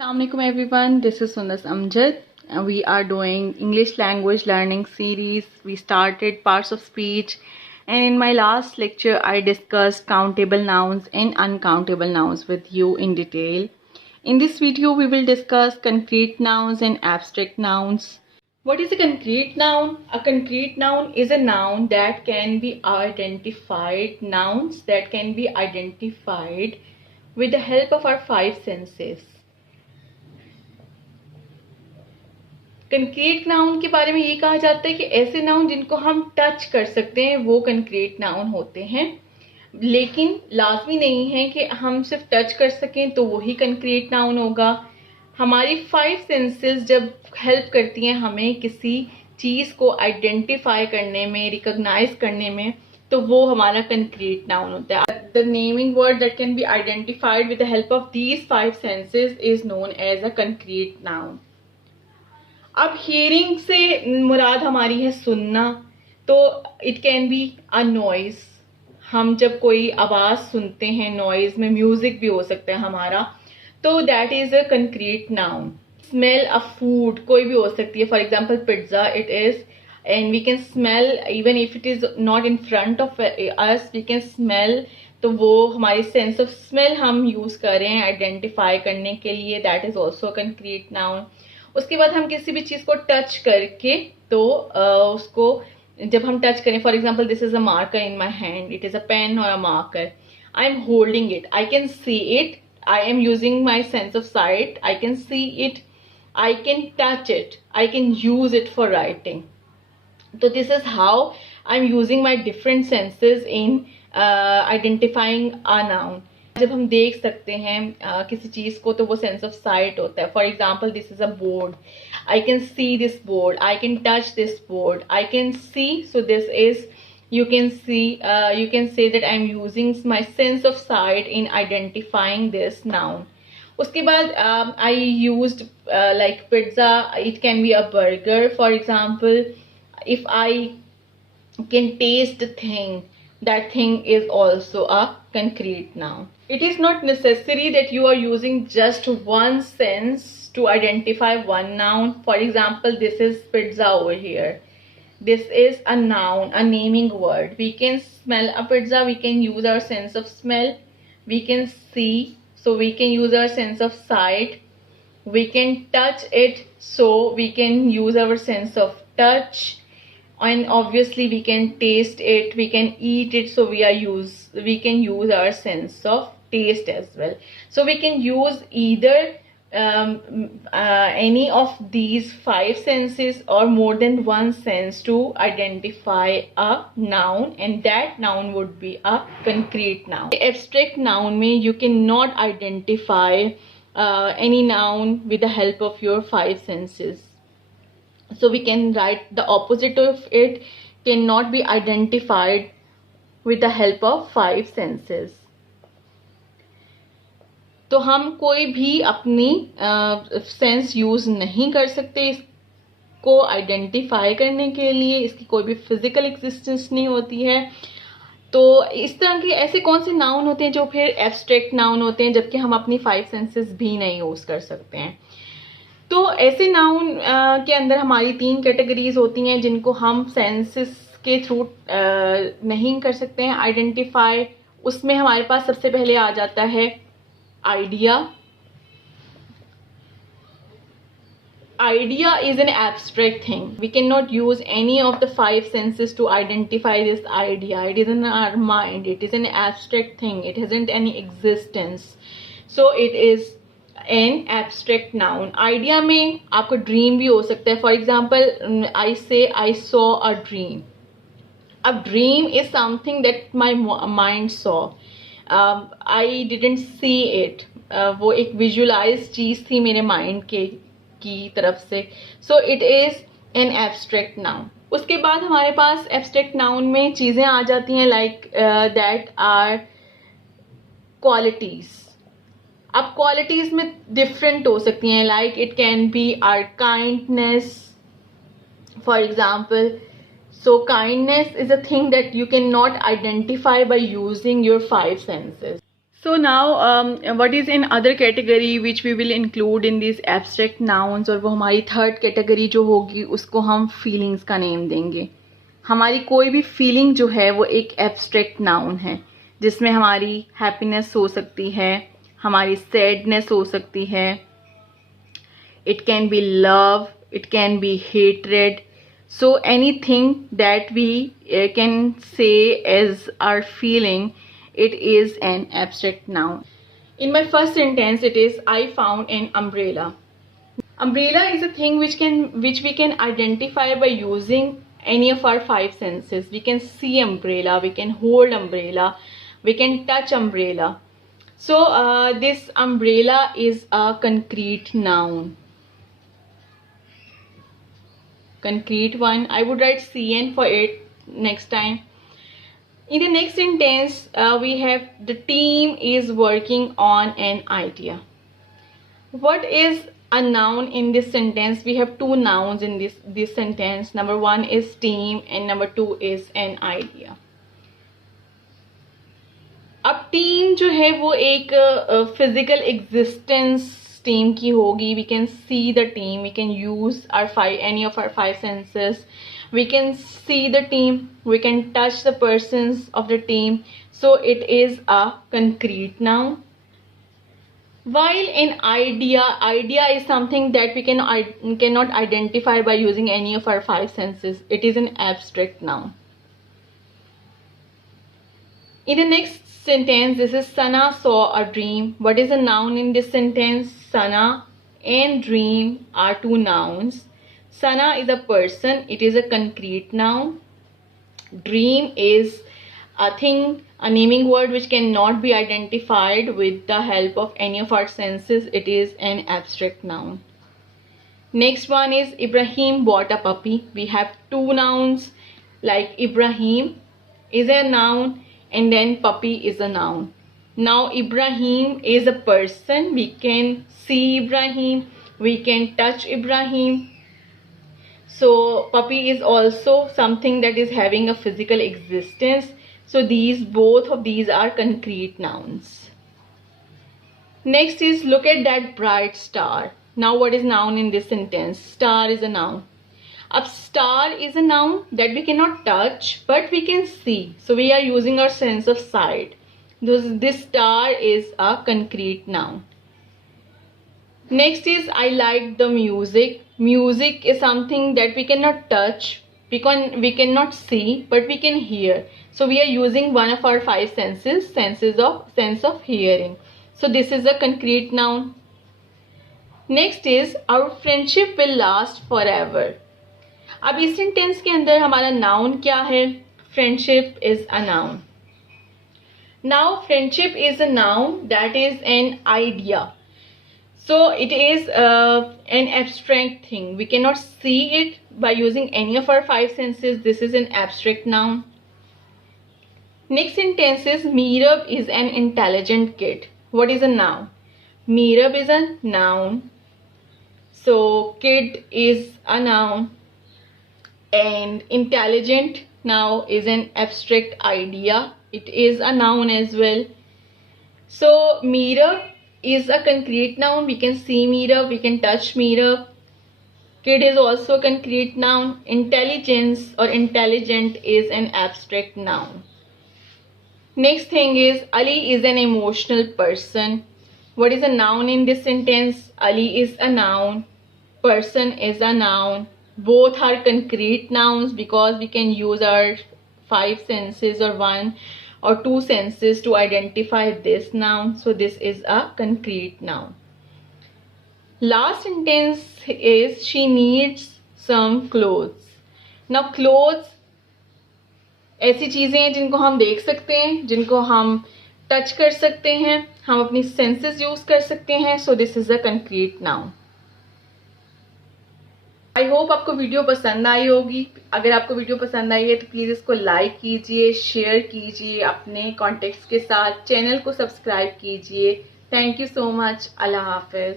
Assalamualaikum everyone, this is Sunas Amjad and we are doing English language learning series. We started parts of speech and in my last lecture I discussed countable nouns and uncountable nouns with you in detail. In this video we will discuss concrete nouns and abstract nouns. What is a concrete noun? A concrete noun is a noun that can be identified, nouns that can be identified with the help of our five senses. Concrete noun के बारे में ये कहा जाता है कि ऐसे noun जिनको हम टच कर सकते हैं वो कंक्रीट नाउन होते हैं, लेकिन लाजमी नहीं है कि हम सिर्फ टच कर सकें तो वही कंक्रीट नाउन होगा. हमारी फाइव सेंसेस जब हेल्प करती हैं हमें किसी चीज़ को आइडेंटिफाई करने में, रिकॉग्नाइज करने में, तो वो हमारा कंक्रीट नाउन होता है. The naming word that can be identified with the help of these five senses is known as a concrete noun. अब हियरिंग से मुराद हमारी है सुनना, तो it can be a noise. हम जब कोई आवाज़ सुनते हैं, नॉइज में म्यूजिक भी हो सकता है हमारा, तो that is a concrete noun. Smell a food कोई भी हो सकती है, for example pizza it is, and we can smell even if it is not in front of us, we can smell. तो वो हमारी सेंस ऑफ स्मेल हम use कर रहे हैं आइडेंटिफाई करने के लिए, that is also concrete noun. उसके बाद हम किसी भी चीज को टच करके, तो उसको जब हम टच करें, for example this is a marker in my hand, it is a pen और a marker, I am holding it, I can see it, I am using my sense of sight, I can see it, I can touch it, I can use it for writing. तो this is how I am using my different senses in identifying a noun. जब हम देख सकते हैं किसी चीज को तो वो सेंस ऑफ साइट होता है. For example this is a board, I can see this board, I can touch this board, I can C. So this is, you can see, you can say that I am using my sense of sight in identifying this noun. उसके बाद I used like pizza, it can be a burger. For example, if I can taste the thing, that thing is also a concrete noun. It is not necessary that you are using just one sense to identify one noun. For example, this is pizza over here. This is a noun, a naming word. We can smell a pizza, we can use our sense of smell. We can see, so we can use our sense of sight. We can touch it, so we can use our sense of touch. And obviously we can taste it, we can eat it, so we can use our sense of taste as well. So we can use either any of these five senses or more than one sense to identify a noun, and that noun would be a concrete noun. Abstract noun में you cannot identify any noun with the help of your five senses. So we can write the opposite of it, cannot be identified with the help of five senses. तो हम कोई भी अपनी sense use नहीं कर सकते इसको identify करने के लिए, इसकी कोई भी फिजिकल एग्जिस्टेंस नहीं होती है. तो इस तरह के ऐसे कौन से नाउन होते हैं जो फिर एब्स्ट्रैक्ट नाउन होते हैं, जबकि हम अपनी फाइव सेंसेस भी नहीं यूज कर सकते हैं. तो ऐसे नाउन के अंदर हमारी तीन कैटेगरीज होती हैं जिनको हम सेंसेस के थ्रू नहीं कर सकते हैं आइडेंटिफाई. उसमें हमारे पास सबसे पहले आ जाता है idea. Idea is an abstract thing. We can not use any of the five senses to identify this idea. It is in our mind, it is an abstract thing, it hasn't any existence, so it is an abstract noun. Idea में आपको dream भी हो सकता है. For example I से I saw a dream. अब dream is something that my mind saw, I didn't see it. वो एक विजुअलाइज चीज थी मेरे माइंड की तरफ से. सो it is an abstract noun. उसके बाद हमारे पास एब्स्ट्रैक्ट नाउन में चीजें आ जाती हैं लाइक दैट आर क्वालिटीज. अब क्वालिटीज में डिफरेंट हो सकती हैं, like it can be our kindness, for example. So kindness is a thing that you can not identify by using your five senses. So now what is in other category which we will include in these abstract nouns, और वो हमारी third category जो होगी उसको हम feelings का name देंगे. हमारी कोई भी फीलिंग जो है वो एक एब्स्ट्रैक्ट नाउन है, जिसमें हमारी हैप्पीनेस हो सकती है, हमारी सैडनेस हो सकती है, it can B love, it can B hatred. So anything that we can say as our feeling, it is an abstract noun. In my first sentence, it is I found an umbrella. Umbrella is a thing which we can identify by using any of our five senses. We can see umbrella, we can hold umbrella, we can touch umbrella. So this umbrella is a concrete noun. Concrete one. I would write CN for it next time. In the next sentence, we have the team is working on an idea. What is a noun in this sentence? We have two nouns in this sentence. Number one is team and number two is an idea. अब team जो है वो एक physical existence team की होगी. We can see the team, we can use any of our five senses. We can see the team, we can touch the persons of the team. So it is a concrete noun. While an idea is something that we cannot identify by using any of our five senses. It is an abstract noun. In the next sentence, this is Sana saw a dream. What is a noun in this sentence? Sana and dream are two nouns. Sana is a person, it is a concrete noun. Dream is a thing, a naming word which cannot be identified with the help of any of our senses. It is an abstract noun. Next one is Ibrahim bought a puppy. We have two nouns, like Ibrahim is a noun and then puppy is a noun. Now Ibrahim is a person. We can see Ibrahim, we can touch Ibrahim. So puppy is also something that is having a physical existence. So both of these are concrete nouns. Next is look at that bright star. Now what is noun in this sentence? Star is a noun. Ab star is a noun that we cannot touch but we can see. So we are using our sense of sight. This star is a concrete noun. Next is I like the music. Music is something that we cannot touch, we cannot see, but we can hear. So we are using one of our five senses, sense of hearing. So this is a concrete noun. Next is our friendship will last forever. अब इस sentence के अंदर हमारा noun क्या है? Friendship is a noun. Now friendship is a noun that is an idea. So it is an abstract thing. We cannot see it by using any of our five senses. This is an abstract noun. Next sentence is Meerab is an intelligent kid. What is a noun? Meerab is a noun. So kid is a noun. And intelligent now is an abstract idea. It is a noun as well. So Meerab is a concrete noun. We can see Meerab, we can touch Meerab. Kid is also a concrete noun. Intelligence or intelligent is an abstract noun. Next thing is Ali is an emotional person. What is a noun in this sentence? Ali is a noun. Person is a noun. Both are concrete nouns because we can use our five senses or one or two senses to identify this noun. So this is a concrete noun. Last sentence is she needs some clothes. Now clothes ऐसी चीजें हैं जिनको हम देख सकते हैं, जिनको हम टच कर सकते हैं, हम अपनी सेंसेस यूज कर सकते हैं. So this is a concrete noun. I hope आपको वीडियो पसंद आई होगी. अगर आपको वीडियो पसंद आई है तो प्लीज़ इसको लाइक कीजिए, शेयर कीजिए अपने कॉन्टेक्ट्स के साथ, चैनल को सब्सक्राइब कीजिए. Thank you so much. Allah Hafiz.